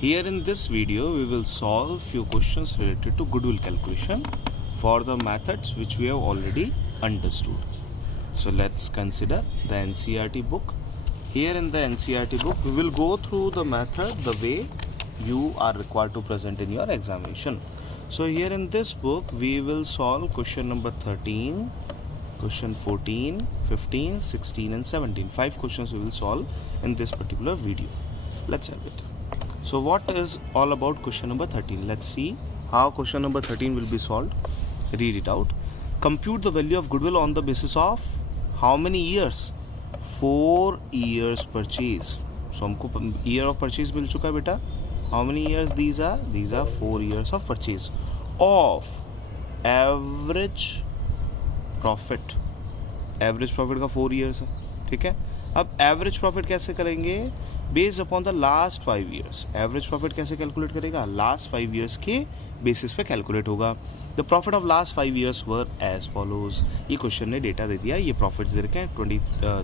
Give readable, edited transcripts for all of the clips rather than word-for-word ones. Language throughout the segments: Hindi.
Here in this video we will solve few questions related to goodwill calculation for the methods which we have already understood. So let's consider the NCERT book. Here in the NCERT book we will go through the method the way you are required to present in your examination. So here in this book we will solve question number 13, question 14, 15, 16 and 17. 5 questions we will solve in this particular video. Let's have it. So what is all about question number 13? Let's see how question number 13 will be solved. Read it out. Compute the value of goodwill on the basis of how many years? 4 years purchase. So हमको year of purchase मिल चुका है बेटा. How many years these are? These are 4 years of purchase of average profit. Average profit का 4 years है, ठीक है. अब average profit कैसे करेंगे? Based upon the last 5 years. Average profit कैसे कैलकुलेट करेगा? लास्ट 5 ईयर्स के बेसिस पे कैलकुलेट होगा. The profit of last 5 years were as follows. ये क्वेश्चन ने डेटा दे दिया, ये प्रॉफिट्स दे रखे हैं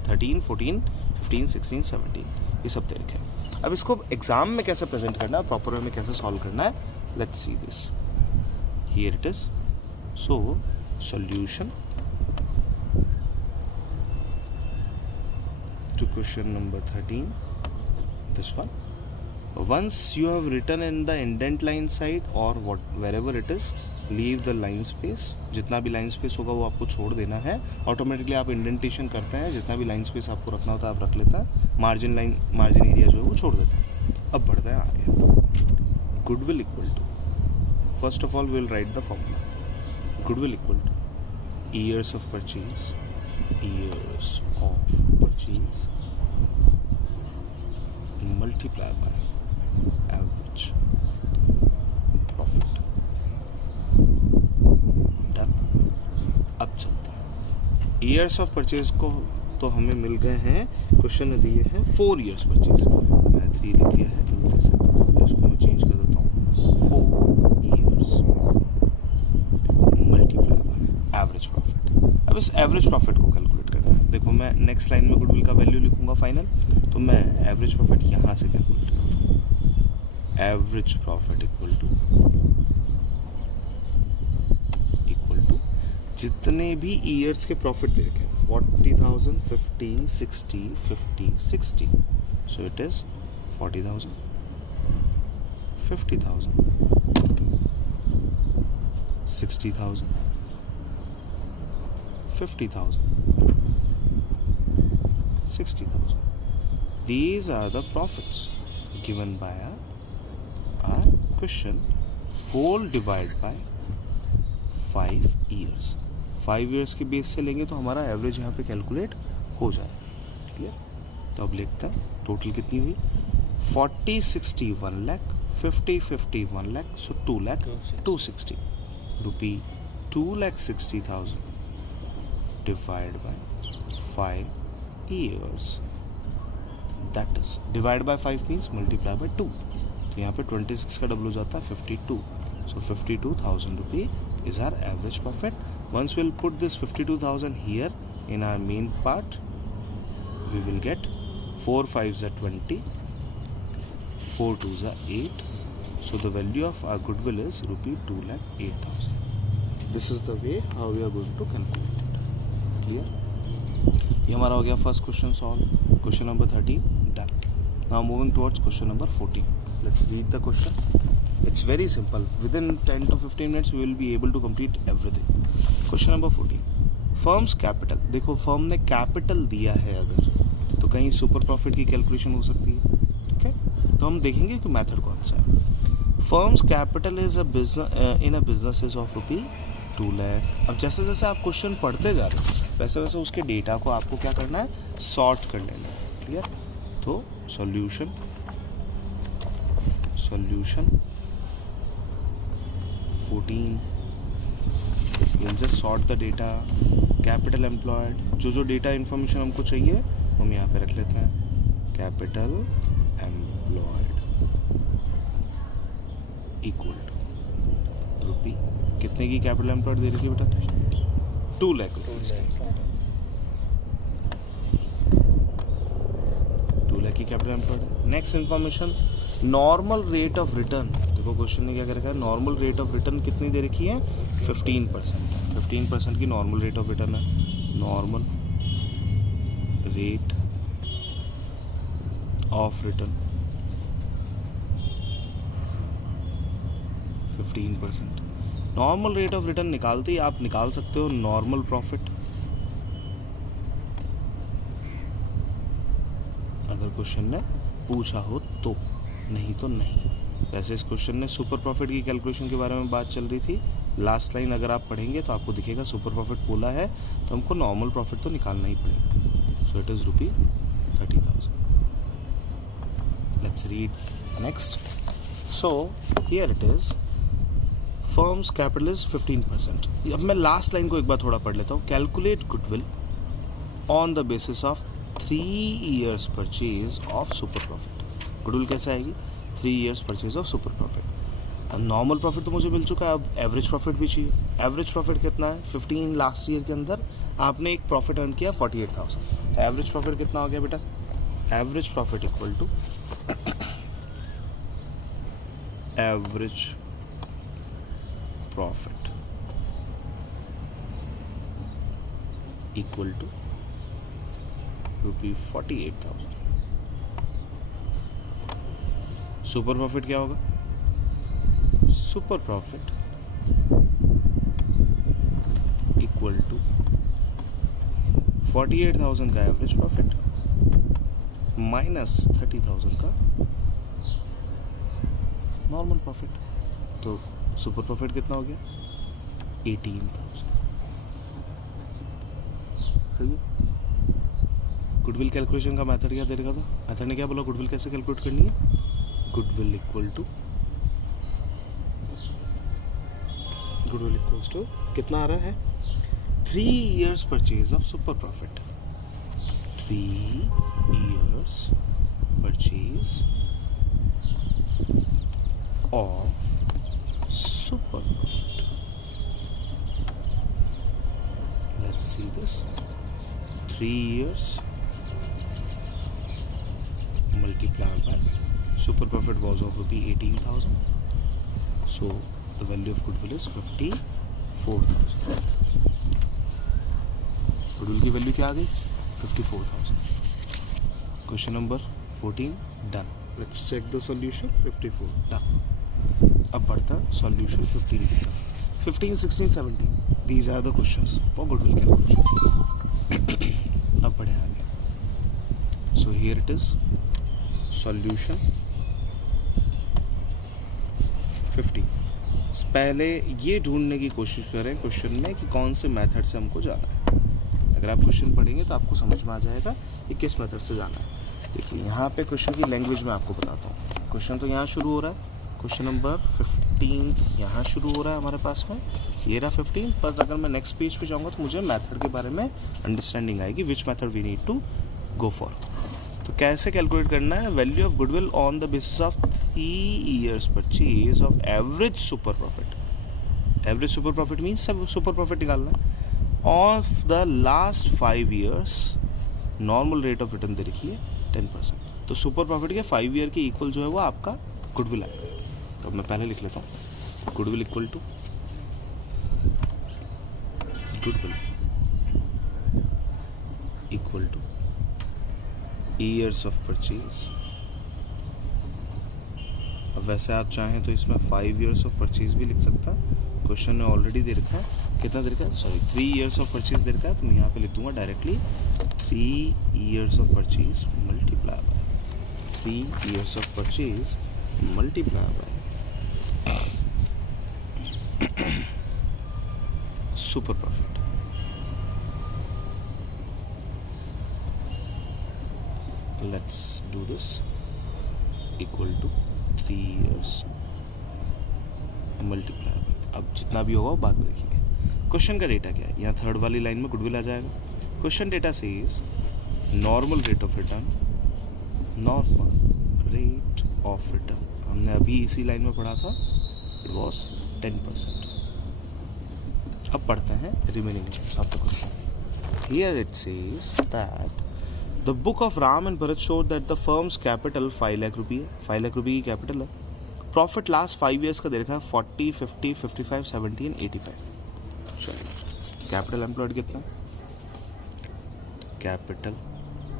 13, 14, 15, 16, 17, ये सब दे रखे हैं. अब इसको एग्जाम में कैसे प्रेजेंट करना है, प्रॉपर वे में कैसे सॉल्व करना है, let's see this. Here it is. So solution to question number 13. This one. Once you have written in the indent line side or wherever it is, leave the line space. जितना भी line space होगा वो आपको छोड़ देना है. Automatically आप indentation करते हैं, जितना भी line space आपको रखना होता है आप रख लेता है. Margin area जो है वो छोड़ देता है. अब बढ़ता है आगे. Goodwill equal to. First of all we will write the formula. Goodwill equal to years of purchase. Years of purchase. Multiply by average profit. Done. अब चलते हैं. Years of purchase को तो हमें मिल गए हैं, क्वेश्चन ने दिए हैं 4 years purchase. मैंने 3 लिख दिया है गलती से, इसको मैं चेंज कर देता हूँ. 4 years multiply by average profit. अब इस एवरेज प्रॉफिट को कैलकुलेट करना है. देखो मैं नेक्स्ट लाइन में गुडविल का वैल्यू लिखूंगा फाइनल, तो मैं एवरेज प्रॉफिट यहाँ से कैलकुलेट करता हूँ. एवरेज प्रॉफिट इक्वल टू जितने भी ईयर्स के प्रॉफिट दे रखे हैं 40,000, 50, 60, 50, 60. So it is 40,000, 50,000, 60,000, 50,000, 60,000. These are the profits given by our question. Whole divided by 5 years. 5 years के बेस से लेंगे तो हमारा एवरेज यहाँ पे कैलकुलेट हो जाए. क्लियर? तो अब लिखते हैं टोटल कितनी हुई. 40, 60, 1 लाख, 50, 50, 1 लाख, सो 2 लाख 260 रुपी. 2,60,000 divided by 5 years. That is divided by 5 means multiply by 2. तो यहाँ पे 26 का डबल हो जाता है 52. So 52,000 rupee is our average profit. Once we'll put this 52,000 here in our main part, we will get 4 5s are 20, 4 2s are 8. So the value of our goodwill is rupee 2,08,000. This is the way how we are going to calculate it. Clear? ये हमारा हो गया first question solve. Question number 13 done. Now moving towards question number 14. Let's read the question. It's very simple. Within 10 to 15 मिनट्स we will be able to complete everything. Question number 14. Firm's capital. देखो फर्म ने कैपिटल दिया है अगर, तो कहीं सुपर प्रॉफिट की कैलकुलेशन हो सकती है. ठीक है, तो हम देखेंगे कि मेथड कौन सा है. Firms capital is a business in a business is of rupee 2 lakh. अब जैसे जैसे आप क्वेश्चन पढ़ते जा रहे हैं वैसे वैसे उसके डेटा को आपको क्या करना है, सॉर्ट कर लेना है. क्लियर? तो solution 14. you'll just sort the data. Capital employed, जो डेटा इन्फॉर्मेशन हमको चाहिए हम यहाँ पे रख लेते हैं. कैपिटल एम्प्लॉयड इक्वल टू रुपी. कितने की कैपिटल एम्प्लॉयड दे रखी है बेटा? 2 लाख रुपीज़ की. 2 लाख की capital employed. Next information normal rate of return, देखो क्वेश्चन ने क्या कर रखा है, नॉर्मल रेट ऑफ रिटर्न कितनी दे रखी है, 15%। 15% की नॉर्मल रेट ऑफ रिटर्न है, normal rate of return 15%। Normal rate of return निकालते ही आप निकाल सकते हो नॉर्मल प्रॉफिट, अगर क्वेश्चन ने पूछा हो तो, नहीं तो नहीं। वैसे इस क्वेश्चन ने सुपर प्रॉफिट की कैलकुलेशन के बारे में बात चल रही थी। लास्ट लाइन अगर आप पढ़ेंगे तो आपको दिखेगा सुपर प्रॉफिट बोला है तो हमको नॉर्मल प्रॉफिट तो निकालना ही पड़ेगा। So it is ₹30,000। Let's read next. So here it is, firms capital is 15%। अब मैं लास्ट लाइन को एक बार थोड़ा पढ़ लेता हूँ। Calculate goodwill on the basis of 3 years purchase of super profit. Goodwill कैसे आएगी, 3 years purchase of super profit. अब नॉर्मल प्रॉफिट तो मुझे मिल चुका है, अब एवरेज प्रॉफिट भी चाहिए। एवरेज प्रॉफिट कितना है, 15 लास्ट ईयर के अंदर आपने एक प्रॉफिट अर्न किया 48,000, तो एवरेज प्रॉफिट कितना हो गया बेटा, average profit equal to average profit equal to ₹48,000। Super profit क्या होगा, सुपर प्रॉफिट इक्वल टू 48,000 का एवरेज प्रॉफिट माइनस 30,000 का नॉर्मल प्रॉफिट। तो सुपर प्रॉफिट कितना हो गया, 18,000। सही है। गुडविल कैलकुलेशन का मेथड क्या दे रखा था, मेथड ने क्या बोला, गुडविल कैसे कैलकुलेट करनी है, गुडविल इक्वल टू कितना आ रहा है, 3 years purchase of super profit, 3 years purchase of super profit. Let's see this, 3 years multiplied by super profit was of ₹18,000, so the value of goodwill is 54,000। Goodwill की वैल्यू क्या आ गई, 54,000। Question number 14 done. Let's check the solution. 54 done. अब बढ़ता सॉल्यूशन 15 की तरफ। 15, 16, 17 these are the questions for goodwill calculation. अब बढ़े आगे। So here it is solution 15। पहले ये ढूंढने की कोशिश करें क्वेश्चन में कि कौन से मेथड से हमको जाना है। अगर आप क्वेश्चन पढ़ेंगे तो आपको समझ में आ जाएगा कि किस मेथड से जाना है। देखिए यहाँ पे क्वेश्चन की लैंग्वेज में आपको बताता हूँ। क्वेश्चन तो यहाँ शुरू हो रहा है, क्वेश्चन नंबर 15 यहाँ शुरू हो रहा है हमारे पास में, ये रहा 15। पर अगर मैं नेक्स्ट पेज पे जाऊँगा तो मुझे मेथड के बारे में अंडरस्टैंडिंग आएगी, which method we need to go for. तो कैसे कैलकुलेट करना है, value of goodwill on the basis of 3 years purchase of average super profit. Average super profit means सब सुपर प्रॉफिट निकालना है of the last 5 years। Normal rate of return दे रखी है 10%। तो सुपर प्रॉफिट के 5 year के इक्वल जो है वो आपका गुडविल आएगा। तो मैं पहले लिख लेता हूँ, goodwill equal two years of purchase. अब वैसे आप चाहें तो इसमें 5 years ऑफ परचेज भी लिख सकता, क्वेश्चन ने ऑलरेडी दे रखा है, कितना दे रखा है, सॉरी 3 years ऑफ परचेज दे रखा है। तो मैं यहाँ पे लिख दूंगा directly 3 years of purchase multiply by 3 years of purchase multiply by super profit. Let's do this equal to 3 years multiply। अब जितना भी होगा वो बाद में देखेंगे। क्वेश्चन का डेटा क्या है, यहाँ थर्ड वाली लाइन में गुडविल आ जाएगा। Question data says normal rate of return, normal rate of return हमने अभी इसी लाइन में पढ़ा था, इट वॉज 10%। अब पढ़ते हैं remaining of the question. Here it says that the book of Ram and Bharat show that the firms capital 5 lakh रुपये है, 5 लाख रुपये की कैपिटल है. प्रॉफिट लास्ट 5 ईयर्स का दे रखा है 40, 50, 55, 70 एंड 85. चलिए कैपिटल एम्प्लॉयड कितना? Capital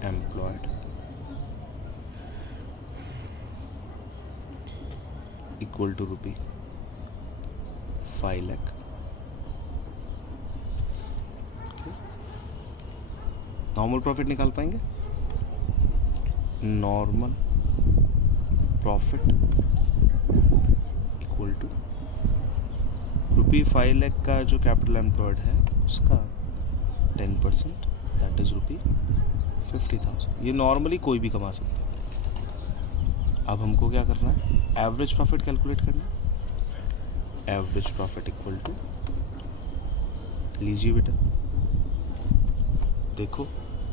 employed equal to rupee 5 lakh. Normal profit निकाल पाएंगे? Normal profit equal to rupee 5 lakh का जो कैपिटल एम्प्लॉयड है उसका 10%, दैट इज रुपी 50,000. ये नॉर्मली कोई भी कमा सकता है. अब हमको क्या करना है? एवरेज प्रॉफिट कैलकुलेट करना है. एवरेज प्रॉफिट इक्वल टू, लीजिए बेटा देखो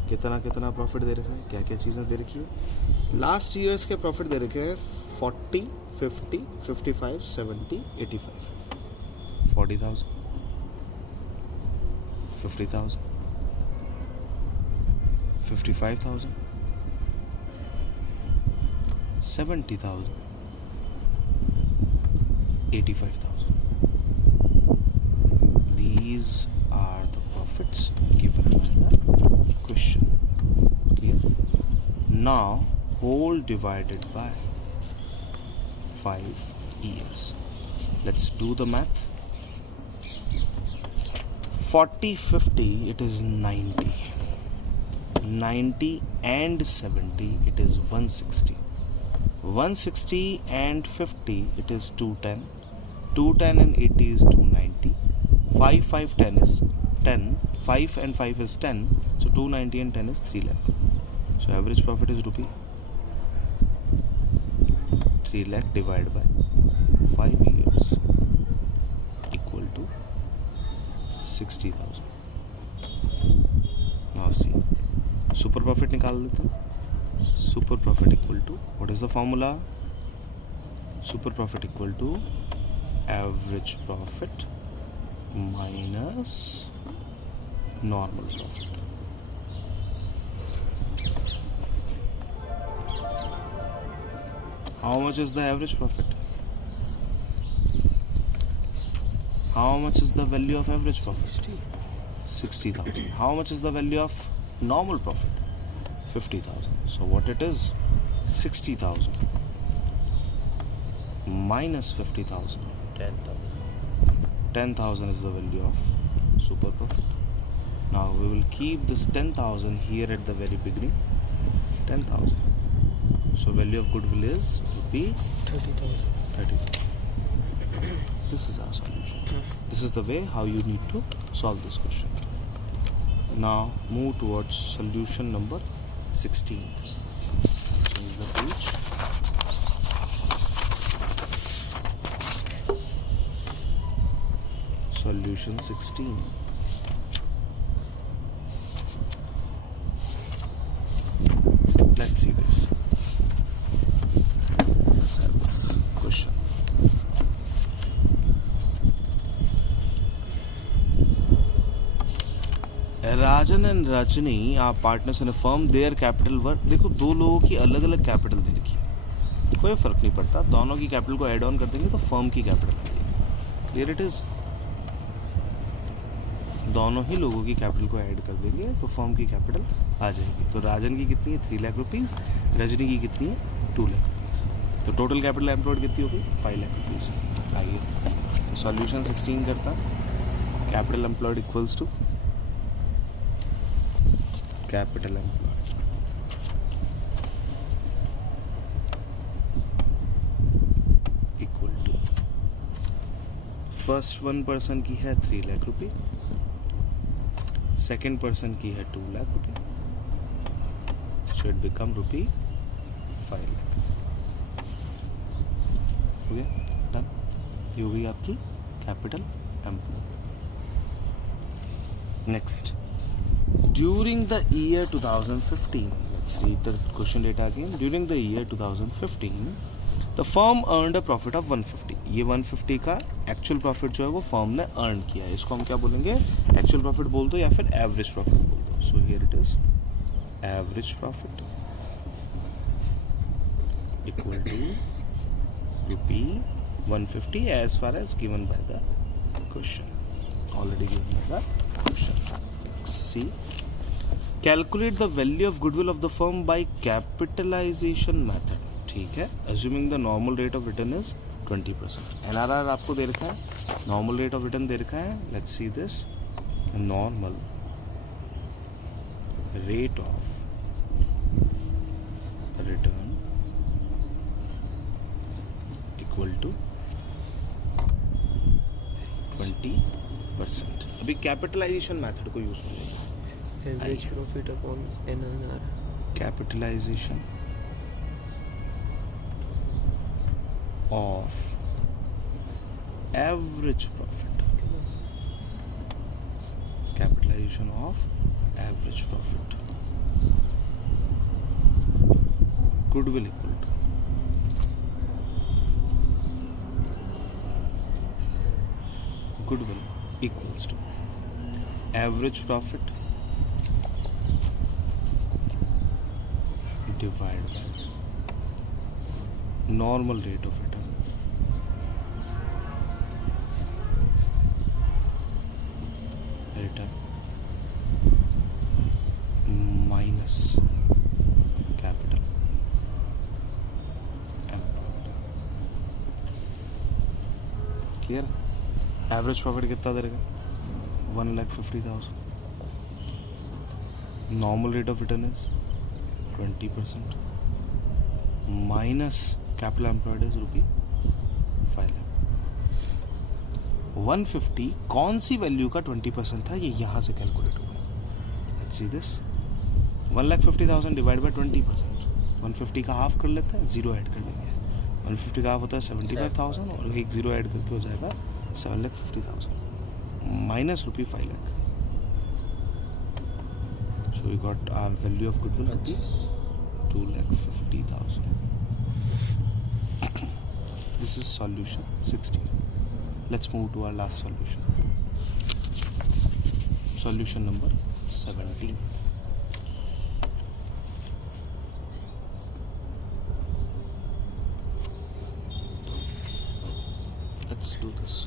कितना कितना प्रॉफिट दे रखा है, क्या क्या चीज़ें दे रखी है. लास्ट ईयर्स के प्रॉफिट दे रखे हैं 40, 50, 55, 70, 85. 40,000, 50,000, 55,000, 70,000, 85,000. These are the profits given by the question. Clear? Now whole divided by 5 years. Let's do the math. 40, 50, it is 90. 90 and 70, it is 160. 160 and 50, it is 210. 210 and 80 is 290. 5, 5, 10 is 10. 5 and 5 is 10. So 290 and 10 is 3 lakh. So average profit is rupee 3 lakh divided by 5 years equal to 60,000. Now see, super profit निकाल लेते हैं. Super profit equal to, what is the formula? Super profit equal to average profit minus normal profit. How much is the average profit? How much is the value of average profit? 60,000. How much is the value of normal profit? 50,000. So what it is? 60,000 minus 50,000. 10,000 is the value of super profit. Now we will keep this 10,000 here at the very beginning. 10,000. So value of goodwill is rupee 30,000. 30,000. This is our solution. This is the way how you need to solve this question. Now move towards solution number 16. Change the page. Solution 16. Let's see this. Let's have this question. Rajan and Rajni are partners in a firm, their capital worth. देखो दो लोगों की अलग अलग कैपिटल दे रखी है, कोई फर्क नहीं पड़ता. दोनों की कैपिटल को ऐड ऑन कर देंगे तो फर्म की कैपिटल आ जाएगी. Clear it is. दोनों ही लोगों की कैपिटल को ऐड कर देंगे तो फर्म की कैपिटल आ जाएगी. तो राजन की कितनी है? 3 लाख रुपीज़. रजनी की कितनी है? 2 लाख रुपीज़. तो टोटल कैपिटल एम्प्लॉयड कितनी होगी? 5 लाख रुपीज़. आइए तो सॉल्यूशन 16 करता. Capital employed equals to capital employed equal to first 1 person की है 3 लाख रुपये, सेकेंड पर्सन की है 2 लाख रुपये. सो इट बिकम रुपी 5 लाख. हो गया डन. ये हो गई आपकी capital employed. Next, during the year 2015, let's read the question data again. During the year 2015, the firm earned a profit of 150. ये 150 का एक्चुअल प्रॉफिट जो है वो फर्म ने अर्न किया है. इसको हम क्या बोलेंगे? एक्चुअल प्रॉफिट बोल दो या फिर एवरेज प्रॉफिट बोल दो. So here it is average profit equal to rupee 150 as far as given by the question, already given by the question. C, calculate the value of goodwill of the firm by capitalization method. ठीक है, assuming the normal rate of return is 20%. NRR आपको दे रखा है, normal rate of return दे रखा है. Let's see this. Normal rate of return equal to 20%. अभी कैपिटलाइजेशन मेथड को यूज करेंगे. Average profit upon NRR. Capitalisation of average profit. Capitalisation of average profit. Goodwill equal to goodwill equals to average profit divided by normal rate of return minus capital employed. Clear? Average profit कितना देगा? 1,50,000. Normal rate of return is 20% minus capital employed is rupee 5 lakh. 150 कौन सी वैल्यू का 20% था, ये यहाँ से कैलकुलेट हुआ है. Let's see this. 1,50,000 divide by 20%. 150 का हाफ कर लेते हैं, जीरो ऐड कर लेंगे. 150 का हाफ होता है 75,000 और एक जीरो ऐड करके हो जाएगा 7,50,000 minus rupee 5 lakh. So we got our value of goodwill rupee 2,50,000. This is solution 16. Let's move to our last solution. Solution number 17. Let's do this.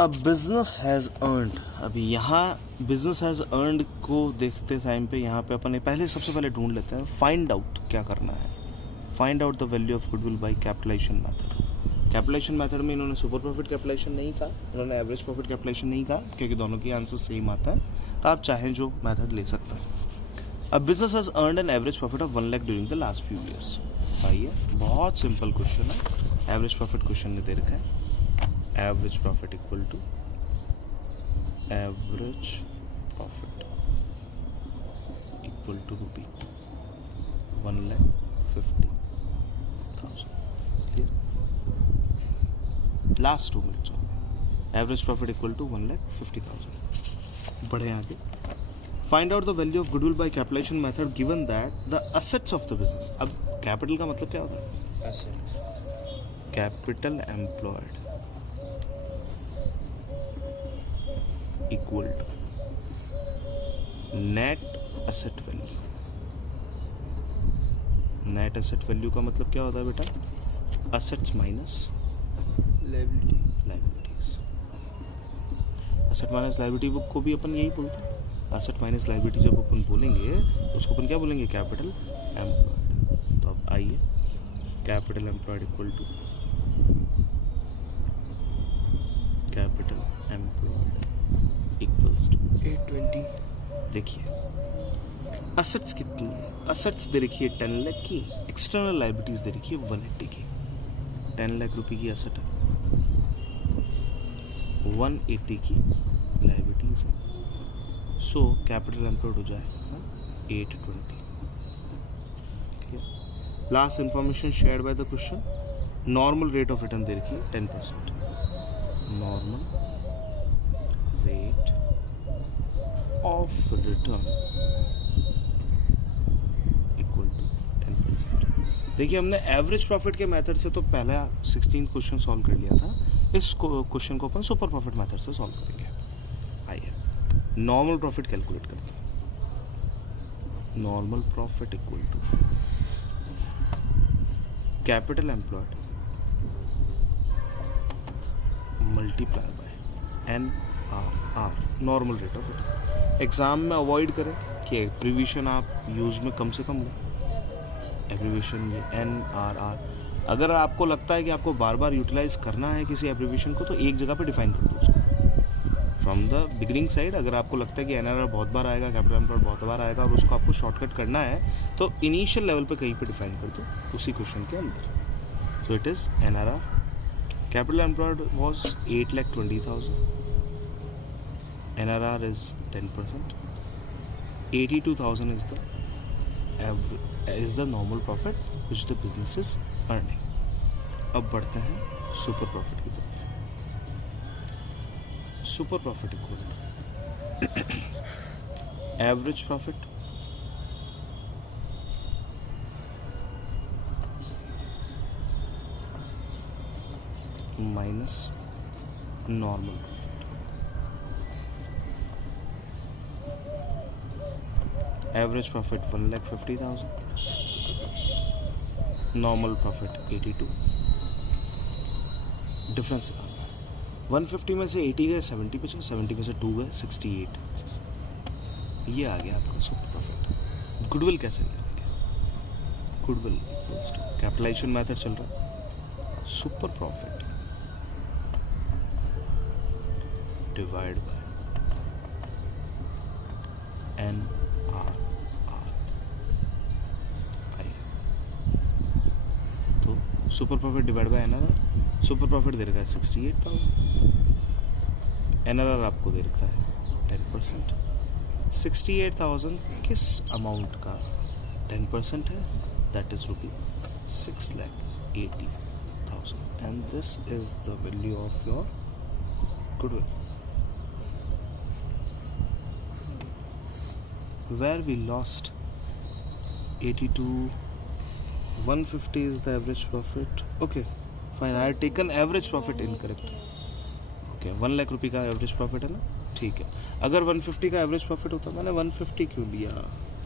अब बिजनेस हैज़ अर्नड. अभी यहाँ बिजनेस हैज़ अर्नड को देखते टाइम पे यहाँ पे अपन सबसे पहले ढूंढ लेते हैं. फाइंड आउट क्या करना है. Find out the value of goodwill by capitalisation method. Capitalisation method में इन्होंने सुपर प्रॉफिट कैपिटलाइजेशन नहीं कहा, इन्होंने एवरेज प्रॉफिट कैपिटलाइजेशन नहीं कहा, क्योंकि दोनों की आंसर सेम आता है, तो आप चाहें जो मेथड ले सकते हैं. अब business has earned an average profit of 1 lakh during the last few years. आइए, बहुत सिंपल क्वेश्चन है. एवरेज प्रॉफिट क्वेश्चन ने दे रखा है. Average profit equal to average profit equal to rupee 1,50,000. Clear? Last 2 minutes. Average profit equal to 1,50,000. बढ़े आगे. Find out the value of goodwill by capitalisation method given that the assets of the business. अब कैपिटल का मतलब क्या होता है? Capital employed equal to net asset value. Net asset value का मतलब क्या होता है बेटा? Assets minus liabilities. Asset minus liability book को भी अपन यही बोलते हैं. असेट माइनस लायबिलिटी जब अपन बोलेंगे उसको अपन क्या बोलेंगे? Capital employed. तो अब आइए, capital employed equal to capital employed equals to 820. देखिए असेट्स कितनी है? असेट्स दे रखी है 10 लाख की, एक्सटर्नल लायबिलिटीज दे रखी है 180 की. 10 लाख रुपए की असेट है, 180 की लायबिलिटीज है. सो कैपिटल एम्प्लॉयड हो जाएगा 820. Last information shared by the question. Normal rate of return दे रखी है 10%. Normal rate of return equal to 10%. देखिए हमने एवरेज प्रॉफिट के मेथड से तो पहला 16 क्वेश्चन सॉल्व कर लिया था. इस क्वेश्चन को अपन सुपर प्रॉफिट मेथड से सॉल्व करेंगे. आइए नॉर्मल प्रॉफिट कैलकुलेट करते हैं. normal profit equal to capital employed multiplied by NRR, normal rate of return. Exam में अवॉइड करें कि एब्रीविएशन आप यूज में कम से कम लें. एब्रीविएशन ये NRR. अगर आपको लगता है कि आपको बार बार यूटिलाइज करना है किसी एब्रीविएशन को, तो एक जगह पे डिफाइन कर दो उसको फ्रॉम द बिगिनिंग साइड. अगर आपको लगता है कि NRR बहुत बार आएगा, कैपिटल एम्प्लॉयड बहुत बार आएगा और उसको आपको शॉर्टकट करना है, तो इनिशियल लेवल पे कहीं पे डिफाइन कर दो उसी क्वेश्चन के अंदर. So it is NRR. Capital employed was 8,20,000. NRR is 10%. 82,000 is the normal profit which the business is earning. अब बढ़ते हैं सुपर प्रॉफिट की तरफ. Super profit equal average profit minus normal profit. Average profit 1,50,000. Normal profit 82. Difference निकालना है. 150 में से 80 गए 70 पे, 70 में से 2 गए 68. ये आ गया आपका सुपर प्रॉफिट. गुडविल कैसे निकालेंगे? गुडविल कैपिटलाइजेशन मेथड चल रहा है. Super profit divide by NRR. तो super profit divide by NRR. Super profit दे रखा है 68,000. NRR आपको दे रखा है 10%. 68,000 किस अमाउंट का 10% है? That is ₹6,80,000. And this is the value of your goodwill. Where we lost 82, 150 is the average profit. Okay, fine. I had taken average profit incorrect. Okay, 1 lakh रुपए का एवरेज प्रॉफिट है ना, ठीक है. अगर 150 का एवरेज प्रॉफिट होता, मैंने 150 क्यों लिया?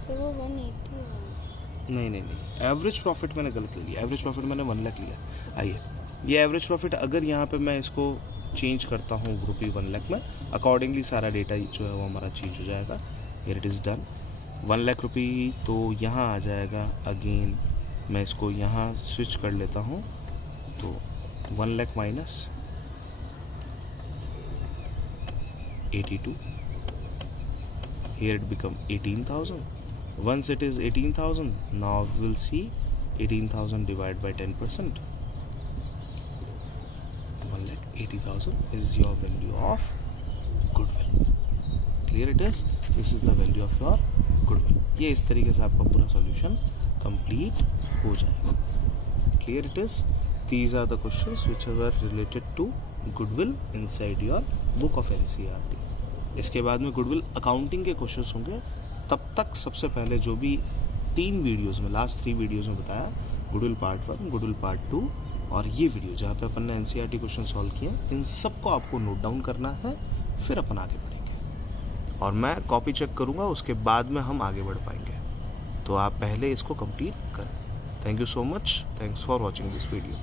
तो वो 180 है. नहीं, एवरेज प्रॉफिट मैंने गलत ले लिया. एवरेज प्रॉफिट मैंने 1 लाख लिया. आइए, ये एवरेज प्रॉफिट अगर यहाँ पे मैं इसको चेंज करता हूँ रुपये 1 लाख में, अकॉर्डिंगली सारा डेटा जो है वो हमारा चेंज हो जाएगा. Here it is done. 1 lakh रुपये तो यहाँ आ जाएगा. अगेन मैं इसको यहाँ स्विच कर लेता हूँ, तो 1 lakh minus 82. Here it become 18,000. Once it is 18,000, now we will see 18,000 divided by 10%. 1,80,000 is your value of goodwill. Clear it is? This is the value of your goodwill. ये इस तरीके से आपका पूरा सॉल्यूशन कंप्लीट हो जाएगा. Clear it is? These are the questions which were related to goodwill inside your book of NCERT. इसके बाद में गुडविल अकाउंटिंग के क्वेश्चंस होंगे. तब तक सबसे पहले जो भी 3 वीडियोस में, लास्ट 3 वीडियोस में बताया, गुडविल पार्ट 1, गुडविल पार्ट 2 और ये वीडियो जहाँ पे अपन ने NCERT क्वेश्चन सॉल्व किए, इन सबको आपको नोट डाउन करना है, फिर अपन आगे बढ़ेंगे. और मैं कॉपी चेक करूँगा, उसके बाद में हम आगे बढ़ पाएंगे. तो आप पहले इसको कंप्लीट करें. Thank you so much. Thanks for watching this video.